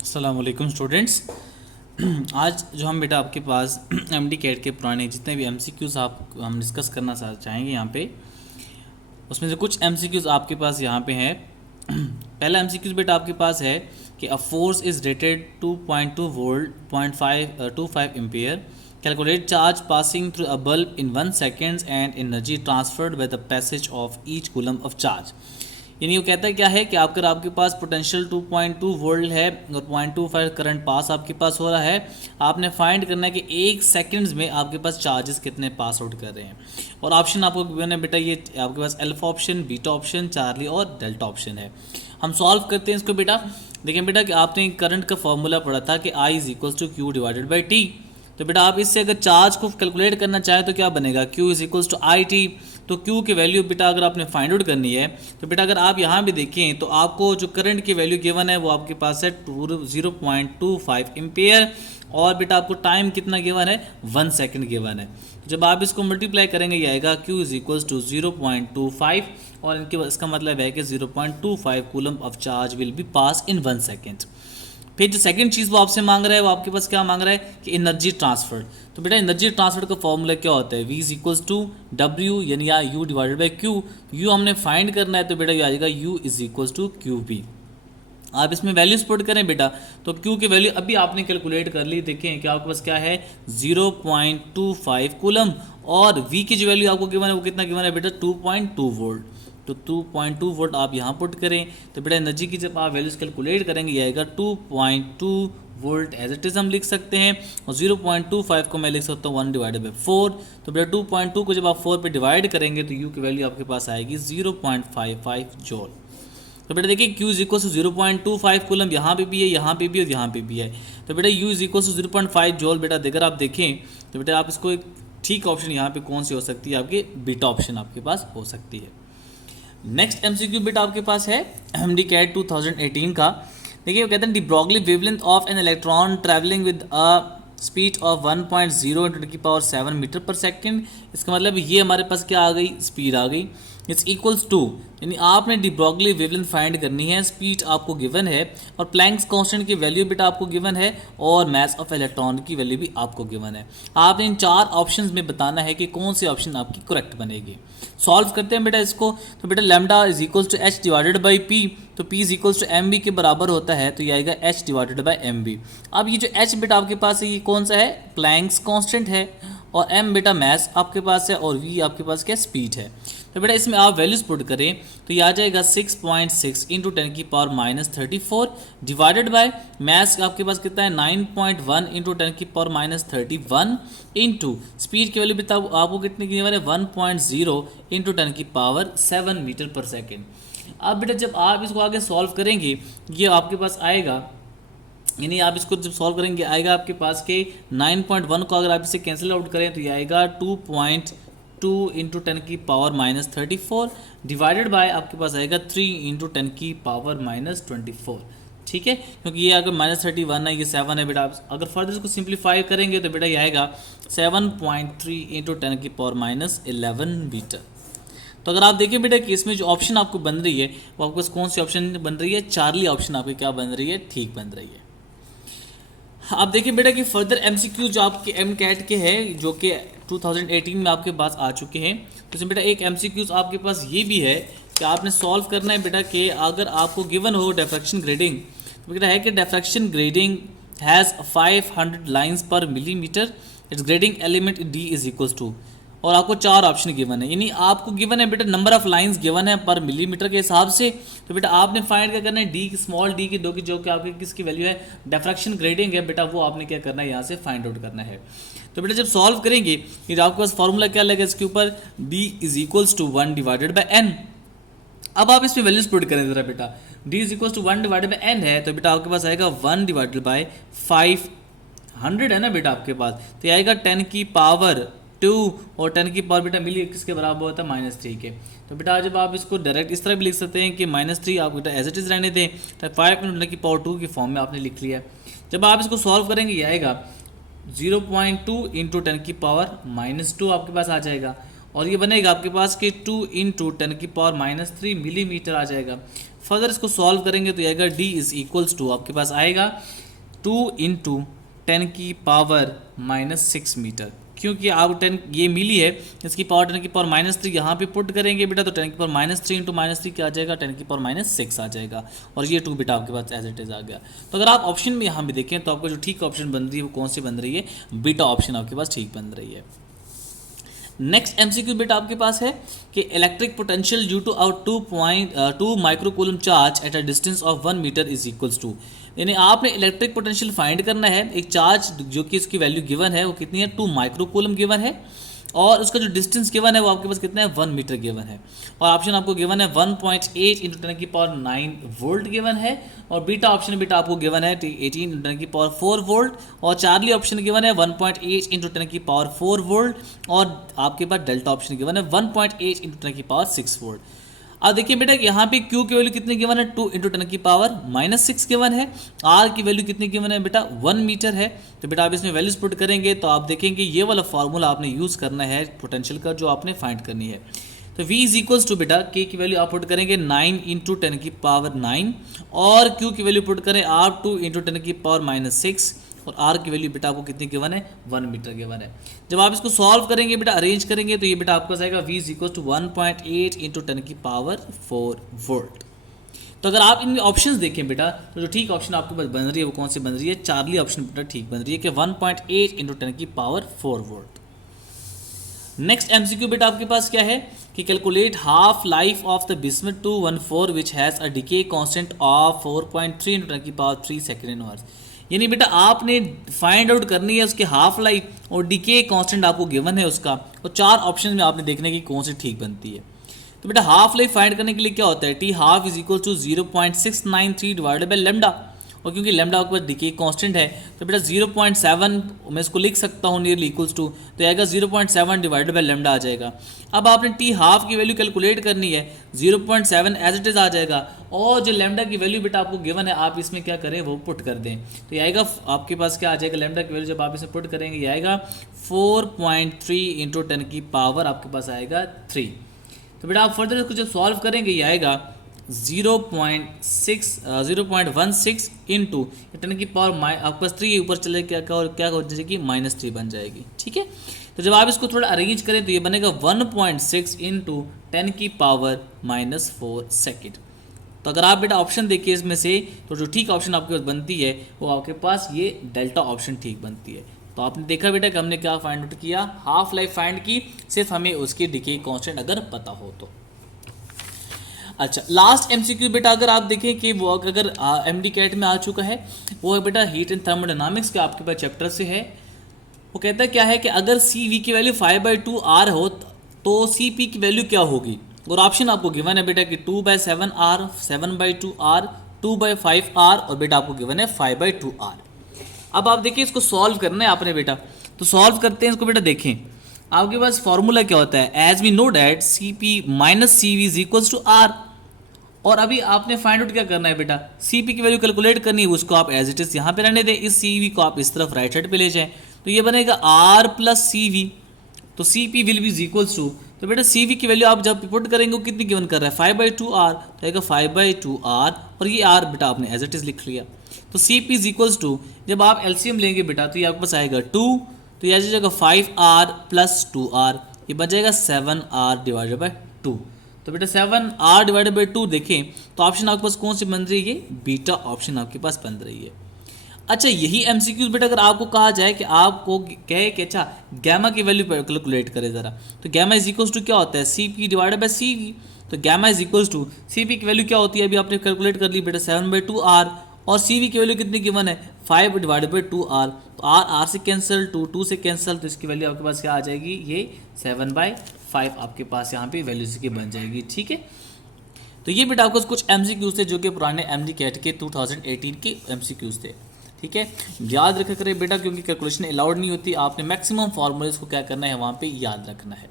अस्सलाम वालेकुम स्टूडेंट्स। आज जो हम बेटा आपके पास एमडी कैट के पुराने जितने भी एमसीक्यूज़ हम डिस्कस करना चाहेंगे यहाँ पे, उसमें से कुछ एमसीक्यूज़ आपके पास यहाँ पे हैं। पहला एमसीक्यूज़ बेटा आपके पास है कि a force is rated 2.2 volt 0.525 ampere, calculate charge passing through a bulb in 1 seconds and energy transferred by the passage of each coulomb of charge. यानी वो कहता है क्या है कि अगर आपके पास पोटेंशियल 2.2 वोल्ट है और 0.25 करंट पास आपके पास हो रहा है, आपने फाइंड करना है कि 1 सेकंड्स में आपके पास चार्जेस कितने पास आउट कर रहे हैं। और ऑप्शन आपको गिवन है बेटा, ये आपके पास alpha option, beta option, Charlie और डेल्टा ऑप्शन है। हम सॉल्व करते हैं इसको बेटा। देखें बेटा कि आपने करंट का फॉर्मूला पढ़ा था कि I is equals to Q divided by T. तो बेटा आप इससे अगर चार्ज को कैलकुलेट करना चाहें तो क्या बनेगा, Q is equals to I T. तो Q की वैल्यू बेटा अगर आपने फाइंड आउट करनी है तो बेटा अगर आप यहाँ भी देखें तो आपको जो करंट की वैल्यू गिवन है वो आपके पास है 0.25 एम्पियर, और बेटा आपको टाइम कितना गिवन है, 1 सेकंड गिवन है। जब आप इसको मल्टीप्लाई करेंगे ये आएगा Q इज इक्वल्स टू 0.25, और इनके इसका मतलब है कि 0.25 coulomb of charge will be pass in 1 second. फिर जो सेकंड चीज़ वो आपसे मांग रहा है, वो आपके पास क्या मांग रहा है कि एनर्जी ट्रांसफर। तो बेटा एनर्जी ट्रांसफर का फॉर्मूला क्या होता है, V is equals to W यानी या U divided by Q। U हमने फाइंड करना है तो बेटा ये आ जाएगा U is equals to QV। आप इसमें वैल्यूज पुट करें बेटा तो Q की वैल्यू अभी आपने कैलकुलेट कर ली। देखें कि आपके पास क्या है 0.25 कूलम, और V की जो वैल्यू आपको गिवन है वो कितना गिवन है बेटा 2.2 वोल्ट। तो 2.2 वोल्ट आप यहाँ पुट करें तो बेटा एनर्जी की जब आप वैल्यूज कैलकुलेट करेंगे ये आएगा 2.2 वोल्ट एज इट इज़ हम लिख सकते हैं, और 0.25 को मैं लिख सकता हूँ 1 डिवाइडेड बाई 4। तो बेटा 2.2 को जब आप 4 पे डिवाइड करेंगे तो U की वैल्यू आपके पास आएगी 0.55 जूल। तो बेटा देखिए Q is equal to 0.25 coulomb यहाँ पे भी है, यहाँ पे भी है और यहाँ पे भी है। तो बेटा U is equal to 0.5 joule. बेटा अगर आप देखें तो बेटा आप इसको एक ठीक ऑप्शन यहाँ पे कौन सी हो सकती है, आपकी बीटा ऑप्शन आपके पास हो सकती है। नेक्स्ट एमसीक्यू बेटा आपके पास है एमडी कैट 2018 का। देखिए वो कहते हैं de Broglie wavelength of an electron travelling with a speed of 1.0 × 10⁷ metre per second. इसका मतलब ये हमारे पास क्या आ गई, स्पीड आ गई। इट्स इक्वल्स टू, यानी आपने डी ब्रॉगली वेवलेंथ फाइंड करनी है, स्पीड आपको गिवन है, और प्लैंक्स कांस्टेंट की वैल्यू बेटा आपको गिवन है, और मास ऑफ इलेक्ट्रॉन की वैल्यू भी आपको गिवन है। आपने इन 4 ऑप्शंस में बताना है कि कौन सी ऑप्शन आपकी करेक्ट बनेगी। सॉल्व करते हैं बेटा इसको। तो बेटा lambda is equals to H divided by P, तो P is equals to M B के बराबर होता है, तो ये आएगा H divided by M B. अब ये जो एच बेटा आपके पास है ये कौन सा है, प्लैंक्स कांस्टेंट है, और एम बेटा मास आपके पास है, और वी आपके पास क्या स्पीड है। तो बेटा इसमें आप वैल्यूज पुट करें तो ये आ जाएगा 6.6 इंटू 10⁻34 डिवाइडेड बाय मास आपके पास कितना है 9.1 इंटू 10⁻31 इंटू स्पीड की वैल्यू बेटा आपको कितनी की है 1.0 इंटू 10⁻7 मीटर पर सेकेंड। अब बेटा जब आप इसको आगे सॉल्व करेंगे ये आपके पास आएगा, यानी आप इसको जब सॉल्व करेंगे आएगा आपके पास के 9.1 को अगर आप इसे कैंसिल आउट करें तो ये आएगा 2.2 इंटू 10⁻34 डिवाइडेड बाय आपके पास आएगा 3 इंटू 10⁻24। ठीक है, क्योंकि ये अगर -31 है, ये 7 है बेटा। आप अगर फर्दर इसको सिंप्लीफाई करेंगे तो बेटा ये आएगा 7.3 इंटू 10⁻11 मीटर। तो अगर आप देखिए बेटा कि इसमें जो ऑप्शन आपको बन रही है वो आपके पास कौन सी ऑप्शन बन रही है, चार्ली ऑप्शन आपकी क्या बन रही है, ठीक बन रही है। आप देखिए बेटा कि फर्दर एमसीक्यू जो आपके एम कैट के हैं जो कि 2018 में आपके पास आ चुके हैं, तो इसमें बेटा एक एमसीक्यूज आपके पास ये भी है कि आपने सॉल्व करना है बेटा कि अगर आपको गिवन हो डिफ्रैक्शन ग्रेडिंग, तो बेटा है कि diffraction grating has 500 lines per millimetre, its grating element D is equals to, और आपको 4 ऑप्शन गिवन है, यानी आपको गिवन है बेटा नंबर ऑफ लाइंस गिवन है पर मिलीमीटर के हिसाब से। तो बेटा आपने फाइंड क्या करना है, डी स्मॉल डी की दो की जो कि आपकी किसकी वैल्यू है, डिफ्रैक्शन ग्रेडिंग है बेटा, वो आपने क्या करना है यहाँ से फाइंड आउट करना है। तो बेटा जब सॉल्व करेंगे फिर आपके पास फॉर्मूला क्या लगेगा इसके ऊपर, D is equals to 1 divided by N. अब आप इसमें वैल्यूज पुट करें जरा बेटा, D is equals to 1 divided by N है, तो बेटा आपके पास आएगा 1 डिवाइडेड बाई 500 है ना बेटा आपके पास, तो ये आएगा 10 की पावर 2, और 10 की पावर बेटा मिली किसके बराबर होता है -3 के। तो बेटा जब आप इसको डायरेक्ट इस तरह भी लिख सकते हैं कि -3 आप बेटा एज इट इज़ रहने दें, तो 5 10 की पावर 2 की फॉर्म में आपने लिख लिया। जब आप इसको सॉल्व करेंगे ये आएगा 0.2 इंटू 10 की पावर -2 आपके पास आ जाएगा, और ये बनेगा आपके पास कि 2 इंटू 10⁻³ मिलीमीटर आ जाएगा। फर्दर इसको सॉल्व करेंगे तो आएगा d इज इक्वल्स टू आपके पास आएगा 2 इंटू 10⁻⁻6 मीटर, क्योंकि आप 10 ये मिली है, इसकी पावर 10⁻³ यहाँ पे पुट करेंगे बेटा तो 10⁻³ इंटू -3 क्या आ जाएगा 10⁻6 आ जाएगा, और ये 2 बेटा आपके पास एज इट इज़ आ गया। तो अगर आप ऑप्शन में यहाँ भी देखें तो आपको जो ठीक ऑप्शन बन रही है वो कौन सी बन रही है, बीटा ऑप्शन आपके पास ठीक बन रही है। नेक्स्ट एमसीक्यू बेटा आपके पास है कि electric potential due to out 2 microcoulomb charge at a distance of 1 metre is equals to, यानी आपने इलेक्ट्रिक पोटेंशियल फाइंड करना है। एक चार्ज जो कि इसकी वैल्यू गिवन है वो कितनी है 2 माइक्रोकूलम गिवन है, और उसका जो डिस्टेंस गिवन है वो आपके पास कितना है 1 मीटर गिवन है, और ऑप्शन आपको गिवन है 1.8 इंटू 10⁹ वोल्ट गिवन है, और बीटा ऑप्शन बेटा आपको गिवन है 18 इंटू 10⁴ वोल्ट, और चार्ली ऑप्शन गिवन है 1.8 इंटू 10⁴ वोल्ट, और आपके पास डेल्टा ऑप्शन गिवन है 1.8 इंटू 10⁶ वोल्ट। अब देखिए बेटा यहाँ पे Q की वैल्यू कितनी गिवन है 2 इंटू 10⁻⁻6 गिवन है, R की वैल्यू कितनी गिवन है बेटा 1 मीटर है। तो बेटा आप इसमें वैल्यूज पुट करेंगे तो आप देखेंगे ये वाला फार्मूला आपने यूज़ करना है पोटेंशियल का, जो आपने फाइंड करनी है। तो V इज इक्वल्स टू बेटा K की वैल्यू आप पुट करेंगे 9 इंटू 10⁹, और Q की वैल्यू पुट करें आप 2 इंटू 10⁻⁻6, और R की वैल्यू बेटा आपको कितनी गिवन है 1 मीटर गिवन है। जब आप इसको सॉल्व करेंगे बेटा अरेंज करेंगे तो ये बेटा आपके पास आएगा V is equal to 1.8 into 10⁴ volt. तो अगर आप इनमें ऑप्शंस देखें बेटा तो जो ठीक ऑप्शन आपके पास बन रही है वो कौन सी बन रही है, चार्ली ऑप्शन बेटा ठीक बन रही है कि 1.8 इंटू 10⁴ वोल्ट। नेक्स्ट एमसीक्यू बेटा आपके पास क्या है कि calculate half life of the bismuth 214 which has a decay constant of 4.3 into 10⁻³ second inverse, यानी बेटा आपने फाइंड आउट करनी है उसके हाफ लाइफ और डीके कांस्टेंट आपको गिवन है उसका, और 4 ऑप्शन में आपने देखने की कौन सी ठीक बनती है। तो बेटा हाफ लाइफ फाइंड करने के लिए क्या होता है T half is equal to 0.693 divided by lambda, और क्योंकि लेमडा आपके पास डीके कांस्टेंट है तो बेटा 0.7 मैं इसको लिख सकता हूँ नियरली इक्वल्स टू, तो आएगा 0.7 डिवाइडेड बाई लेमडा आ जाएगा। अब आपने टी हाफ की वैल्यू कैलकुलेट करनी है 0.7 एज इट इज आ जाएगा, और जो लेमडा की वैल्यू बेटा आपको गिवन है आप इसमें क्या करें वो पुट कर दें, तो ये आएगा आपके पास क्या आ जाएगा लेमडा की वैल्यू जब आप इसमें पुट करेंगे ये आएगा 4.3 इंटू 10⁻, आपके पास आएगा 3। तो बेटा आप फर्दर इसको जब सॉल्व करेंगे ये आएगा 0.16 इंटू 10⁻, आपके पास 3 ऊपर चले क्या हो जाएगी -3 बन जाएगी, ठीक है। तो जब आप इसको थोड़ा अरेंज करें तो ये बनेगा 1.6 इंटू 10⁻⁻4 सेकेंड। तो अगर आप बेटा ऑप्शन देखिए इसमें से तो जो ठीक ऑप्शन आपके पास बनती है वो आपके पास ये डेल्टा ऑप्शन ठीक बनती है। तो आपने देखा बेटा कि हमने क्या फाइंड आउट किया, हाफ लाइफ फाइंड की, सिर्फ हमें उसकी डिके कांस्टेंट अगर पता हो तो। अच्छा लास्ट एमसीक्यू बेटा अगर आप देखें कि वो अगर एमडी कैट में आ चुका है वो है बेटा हीट एंड थर्मोडायनामिक्स के आपके पास चैप्टर से है। वो कहता है क्या है कि अगर CV की वैल्यू 5/2 R हो तो CP की वैल्यू क्या होगी, और ऑप्शन आपको गिवन है बेटा कि 2/7 R, 7/2 R, 2/5 R, और बेटा आपको गिवन है 5/2 R। अब आप देखिए इसको सॉल्व करना है आपने बेटा, तो सॉल्व करते हैं इसको बेटा। देखें आपके पास फॉर्मूला क्या होता है, as we know that CP minus CV is equals to R, और अभी आपने फाइंड आउट क्या करना है बेटा CP की वैल्यू कैलकुलेट करनी है, उसको आप एज इट इज यहाँ पे रहने दें, इस CV को आप इस तरफ राइट साइड पे ले जाएं, तो ये बनेगा R प्लस CV, तो CP will be equals to, तो बेटा CV की वैल्यू आप जब पुट करेंगे वो कितनी गिवन कर रहा है 5/2 R, तो आएगा 5/2 R, और ये R बेटा आपने एज इट इज लिख लिया। तो CP इज इक्वल्स टू जब आप LCM लेंगे बेटा तो ये आपके पास आएगा 2, तो ये आ जाएगा 5R प्लस 2R, ये बन जाएगा 7R डिवाइडेड बाई 2। तो बेटा 7R डिवाइडेड बाई 2 देखें तो ऑप्शन आपके पास कौन सी बन रही है, बीटा ऑप्शन आपके पास बन रही है। अच्छा यही एमसीक्यूज बेटा अगर आपको कहा जाए कि आपको कहे कि अच्छा गैमा की वैल्यू कैलकुलेट करें ज़रा, तो गैमा इज इक्वल्स टू क्या होता है CP डिवाइडेड बाई CV, तो gamma is equals to CP की वैल्यू क्या होती है अभी आपने कैलकुलेट कर ली बेटा 7/2 R, और CV की वैल्यू कितनी गिवन है 5 डिवाइडेड बाई 2 R, तो R से कैंसिल 2 से कैंसिल, तो इसकी वैल्यू आपके पास क्या आ जाएगी ये 7/5 आपके पास यहाँ पे वैल्यू इसकी बन जाएगी, ठीक है। तो ये बेटा आपको कुछ MCQs थे जो कि पुराने MD कैट के 2018 के MCQs थे, ठीक है। याद रखा करें बेटा क्योंकि कैलकुलेशन अलाउड नहीं होती, आपने मैक्सिमम फार्मूलेज को क्या करना है वहाँ पे याद रखना है।